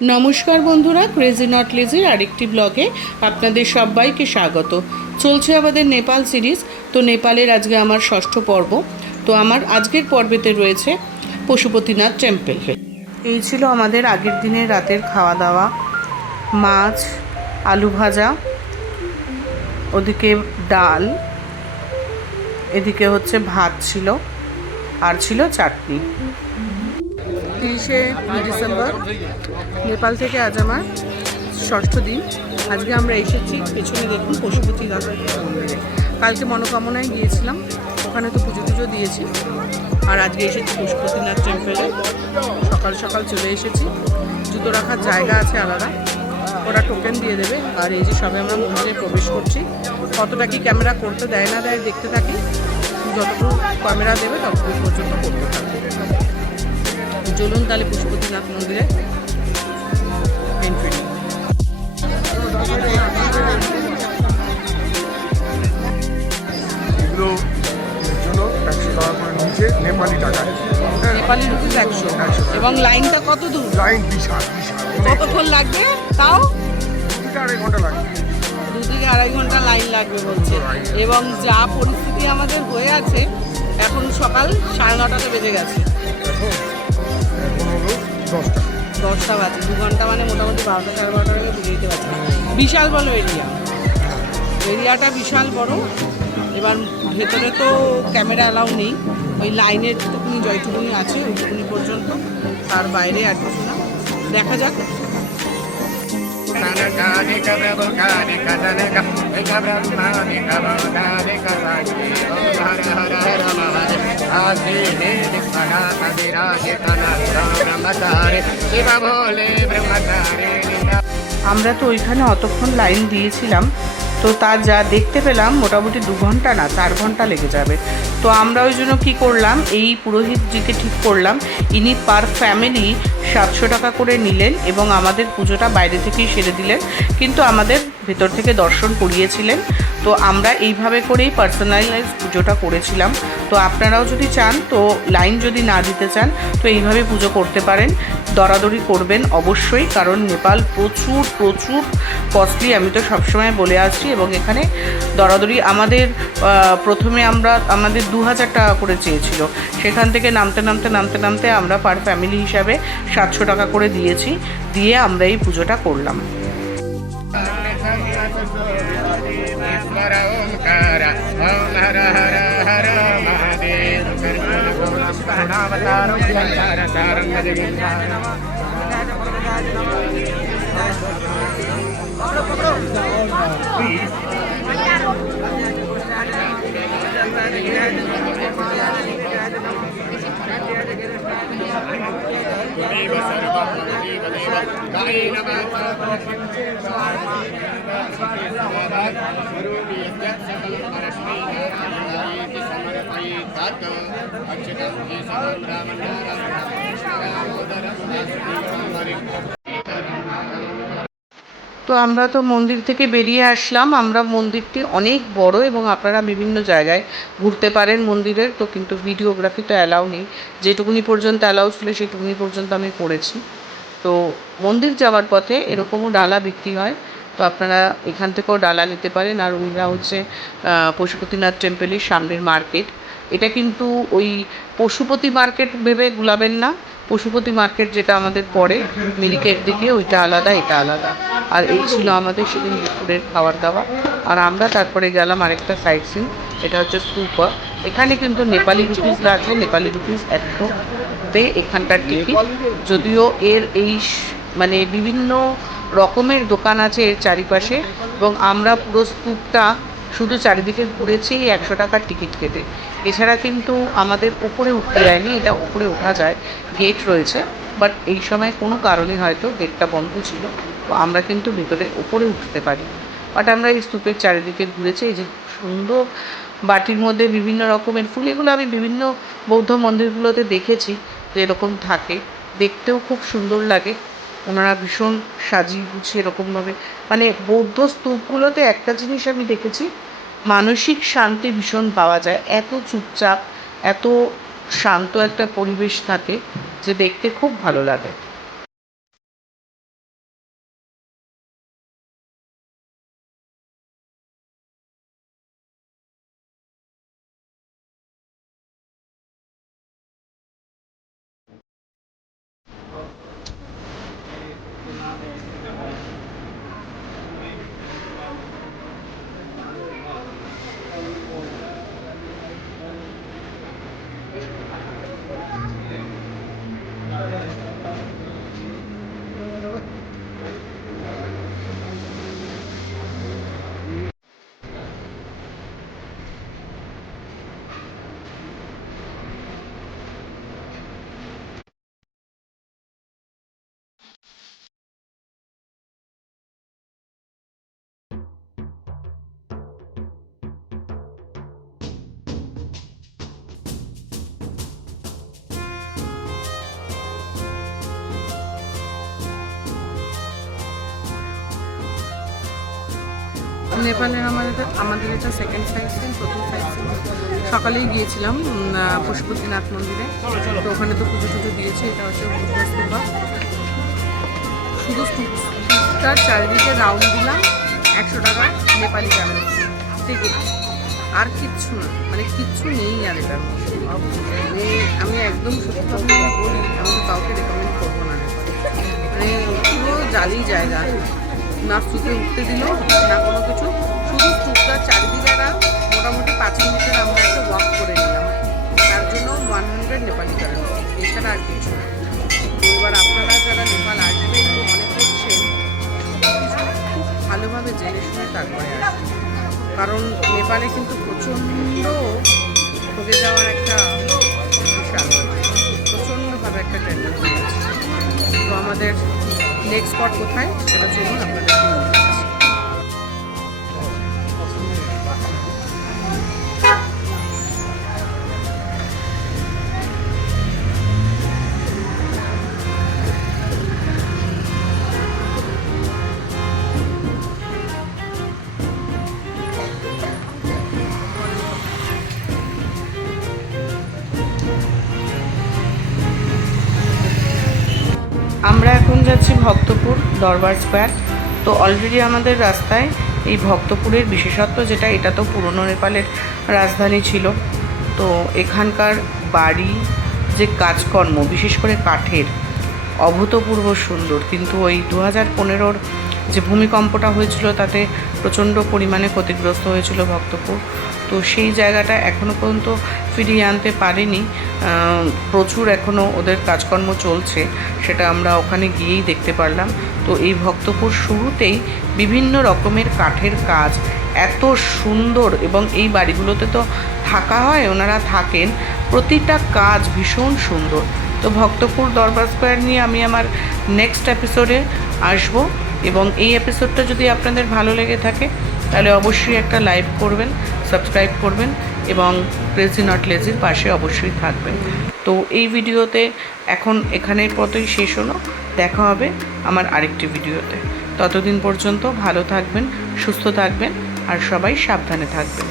নমস্কার বন্ধুরা, crazy not লেজির আরেকটি ব্লগে আপনাদের সবাইকে স্বাগত। চলছে আমাদের নেপাল সিরিজ। তো নেপালের আজকে আমার ষষ্ঠ পর্ব। তো আমার আজকের পর্বেতে রয়েছে পশুপতিনাথ টেম্পল। এই ছিল আমাদের আগের দিনের রাতের খাওয়া দাওয়া। মাছ, আলু ভাজা, ওদিকে ডাল, এদিকে হচ্ছে ভাত ছিল, আর ছিল চাটনি। 30শে ডিসেম্বর, নেপাল থেকে আজ আমার ষষ্ঠ দিন। আজকে আমরা এসেছি, পেছনে দেখুন, পশুপতিনাথ মন্দিরে। কালকে মনোকামনায় গিয়েছিলাম, ওখানে তো পুজো টুজো দিয়েছি। আর আজকে এসেছি পশুপতিনাথ টেম্পলে। সকাল সকাল চলে এসেছি। জুতো রাখার জায়গা আছে আলাদা, ওরা টোকেন দিয়ে দেবে। আর এই যে সবে আমরা মন্দিরে প্রবেশ করছি। কতটা কি ক্যামেরা করতে দেয় না দেয় দেখতে থাকি। যতটুকু ক্যামেরা দেবে ততটুকু পর্যন্ত করতে থাকি। চলুন তাহলে পশুপতিনাথ মন্দিরে এন্ট্রি। এগুলো জন্য 100 টাকা করে নিচে নেপালি টাকায়। নেপালি রুপিস 100। এবং লাইনটা কত দূর? লাইন বিশাল বিশাল। কতক্ষণ লাগবে তাও? 2-2.5 ঘন্টা লাগবে। 2-2.5 ঘন্টা লাইন লাগবে বলছে। এবং যা পরিস্থিতি আমাদের হয়ে আছে, এখন সকাল 9:30 বেজে গেছে। এখন হলো 10টা। 10টা বাজে। 2 ঘন্টা মানে মোটামুটি 12টা সাড়ে 12টার আগে বুঝে দিতে পারছি। বিশাল বড় এরিয়াটা বিশাল বড়। এবার ভেতরে তো ক্যামেরা অ্যালাউ নেই, ওই লাইনের টুকুনি জয়টুকুনি আছে ওইটুকুনি পর্যন্ত, তার বাইরে আর কিছু না। দেখা যাক। আমরা তো ওইখানে অতক্ষণ লাইন দিয়েছিলাম, তো তার যা দেখতে পেলাম মোটামুটি 2 ঘন্টা না 4 ঘন্টা লেগে যাবে। তো আমরা ওই জন্য কী করলাম, এই পুরোহিতজিকে ঠিক করলাম, ইনি পার ফ্যামিলি 700 টাকা করে নিলেন এবং আমাদের পুজোটা বাইরে থেকেই সেরে দিলেন, কিন্তু আমাদের ভেতর থেকে দর্শন করিয়েছিলেন। তো আমরা এইভাবে করেই পার্সোনালাইজ পুজোটা করেছিলাম। তো আপনারাও যদি চান, তো লাইন যদি না দিতে চান, তো এইভাবে পুজো করতে পারেন। দরাদরি করবেন অবশ্যই, কারণ নেপাল প্রচুর প্রচুর কস্টলি, আমি তো সবসময় বলে আসছি। এবং এখানে দরাদরি প্রথমে আমাদের 2000 টাকা করে চেয়েছিল, সেখান থেকে নামতে নামতে নামতে নামতে আমরা পার ফ্যামিলি হিসাবে 700 টাকা করে দিয়ে আমরা এই পুজোটা করলাম। তো আমরা তো মন্দির থেকে বেরিয়ে আসলাম। মন্দিরটি অনেক বড় এবং আপনারা বিভিন্ন জায়গায় ঘুরতে পারেন মন্দিরের, তো কিন্তু ভিডিওগ্রাফি তো অ্যালাউ নেই। যেটুকুনি পর্যন্ত অ্যালাউ ছিল সেটুকুনি পর্যন্ত আমি করেছি। তো মন্দির যাওয়ার পথে এরকমও ডালা বিক্রি হয়, তো আপনারা এখান থেকেও ডালা নিতে পারেন। আর ওইটা হচ্ছে পশুপতিনাথ টেম্পলের সামনের মার্কেট। এটা কিন্তু ওই পশুপতি মার্কেট ভেবে গুলাবেন না। পশুপতি মার্কেট যেটা আমাদের পড়ে মিরিকের দিকে, ওইটা আলাদা, এটা আলাদা। আর এই ছিল আমাদের সেদিন দুপুরের খাওয়ার দাওয়া। আর আমরা তারপরে গেলাম আরেকটা সাইট সিন, এটা হচ্ছে স্তূপা। এখানে কিন্তু নেপালি রুপিস লাগবে, নেপালি রুপিস 100 এখানকার টিকিট। যদিও মানে বিভিন্ন রকমের দোকান আছে এর চারিপাশে, এবং আমরা পুরো স্তূপটা শুধু চারিদিকে ঘুরেছি 100 টাকার টিকিট কেটে। এছাড়া কিন্তু আমাদের উপরে উঠতে যায়নি, এটা উপরে ওঠা যায়, গেট রয়েছে। বাট এই সময় কোনো কারণে হয়তো গেটটা বন্ধ ছিল, তো আমরা কিন্তু ভেতরে উপরে উঠতে পারি। বাট আমরা এই স্তূপের চারিদিকে ঘুরেছি। এই যে সুন্দর বাটির মধ্যে বিভিন্ন রকমের ফুল, এগুলো আমি বিভিন্ন বৌদ্ধ মন্দিরগুলোতে দেখেছি যে এরকম থাকে, দেখতেও খুব সুন্দর লাগে। ওনারা ভীষণ সাজিয়ে গুছিয়ে এরকমভাবে, মানে বৌদ্ধ স্তূপগুলোতে একটা জিনিস আমি দেখেছি, মানসিক শান্তি ভীষণ পাওয়া যায়। এত চুপচাপ, এত শান্ত একটা পরিবেশ থাকে যে দেখতে খুব ভালো লাগে। নেপালের আমাদের এটা সেকেন্ড সাইট সিন, প্রথম সাইট সিন সকালেই গিয়েছিলাম পশুপতিনাথ মন্দিরে। তো ওখানে তো পুজো টুজো দিয়েছে। এটা হচ্ছে বুদ্ধ স্তূপা। শুধু স্তূপটার চারিদিকে রাউন্ড দিলাম 100 টাকা নেপালি কারেন্সি টিকিট, আর কিচ্ছু না, মানে কিচ্ছু নেই আর এটার মধ্যে। মানে আমি একদম সত্যি আপনাকে বলি, আমি তো কাউকে রেকমেন্ড করবো না। মানে পুরো জালি জায়গা, না স্তূপে উঠতে দিল না কোনো কিছু, শুধু স্তূপটার চারিদিকে মোটামুটি 5 মিনিটের আমরা একটা ওয়াক করে নিলাম, তার জন্য 100 নেপালি কারেন্সি, এছাড়া আর কিছু না। তো এবার আপনারা যারা নেপাল আসবেন মনে করছেন, খুব ভালোভাবে জেনে শুনে তারপরে আসবেন, কারণ নেপালে কিন্তু প্রচণ্ড ঠকে যাওয়ার একটা বিশাল প্রচণ্ডভাবে একটা টেন্ডেন্সি আছে। তো আমাদের নেক্সট স্পট কোথায় সেটা চলুন আপনাদের নিয়ে যাচ্ছি। আমরা এখন যাচ্ছি ভক্তপুর দরবার স্কোয়ার। তো অলরেডি আমাদের রাস্তায় এই ভক্তপুরের বিশেষত্ব যেটা, এটা তো পুরনো নেপালের রাজধানী ছিল। তো এখানকার বাড়ি যে কাজকর্ম, বিশেষ করে কাঠের, অভূতপূর্ব সুন্দর। কিন্তু ওই 2015-র যে ভূমিকম্পটা হয়েছিল তাতে প্রচণ্ড পরিমাণে ক্ষতিগ্রস্ত হয়েছিল ভক্তপুর। তো সেই জায়গাটা এখনও পর্যন্ত ফিরিয়ে আনতে পারেনি। প্রচুর এখনও ওদের কাজকর্ম চলছে, সেটা আমরা ওখানে গিয়েই দেখতে পারলাম। তো এই ভক্তপুর শুরুতেই বিভিন্ন রকমের কাঠের কাজ, এত সুন্দর। এবং এই বাড়িগুলোতে তো থাকা হয়, ওনারা থাকেন, প্রতিটা কাজ ভীষণ সুন্দর। তো ভক্তপুর দরবার স্কোয়ার নিয়ে আমি আমার নেক্সট এপিসোডে আসবো। এবং এই এপিসোডটা যদি আপনাদের ভালো লেগে থাকে তাহলে অবশ্যই একটা লাইক করবেন, সাবস্ক্রাইব করবেন এবং ক্রেজি নট লেজির পাশে অবশ্যই থাকবেন। তো এই ভিডিওতে এখন এখানের পতই শেষ হলো। দেখা হবে আমার আরেকটি ভিডিওতে। ততদিন পর্যন্ত ভালো থাকবেন, সুস্থ থাকবেন আর সবাই সাবধানে থাকবেন।